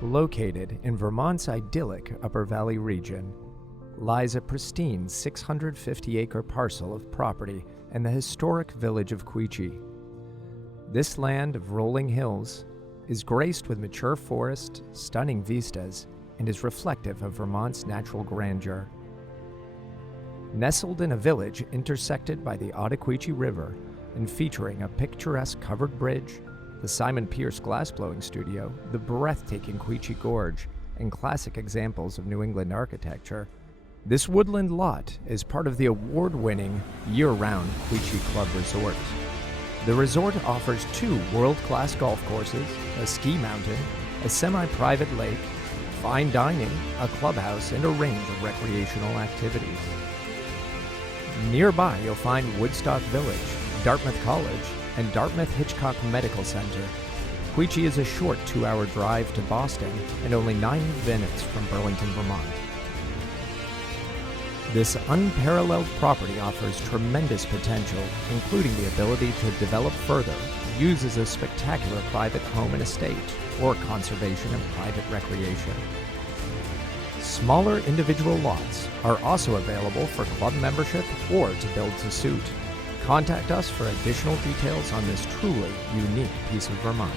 Located in Vermont's idyllic Upper Valley region, lies a pristine 650-acre parcel of property in the historic village of Quechee. This land of rolling hills is graced with mature forest, stunning vistas, and is reflective of Vermont's natural grandeur. Nestled in a village intersected by the Ottaquechee River and featuring a picturesque covered bridge, the Simon Pearce glassblowing studio, the breathtaking Quechee Gorge, and classic examples of New England architecture, this woodland lot is part of the award-winning year-round Quechee Club resort. The resort offers 2 world-class golf courses, a ski mountain, a semi-private lake, fine dining, a clubhouse, and a range of recreational activities. Nearby, you'll find Woodstock Village, Dartmouth College, and Dartmouth Hitchcock Medical Center. Quechee is a short 2-hour drive to Boston and only 9 minutes from Burlington, Vermont. This unparalleled property offers tremendous potential, including the ability to develop further, use as a spectacular private home and estate, or conservation and private recreation. Smaller individual lots are also available for club membership or to build to suit. Contact us for additional details on this truly unique piece of Vermont.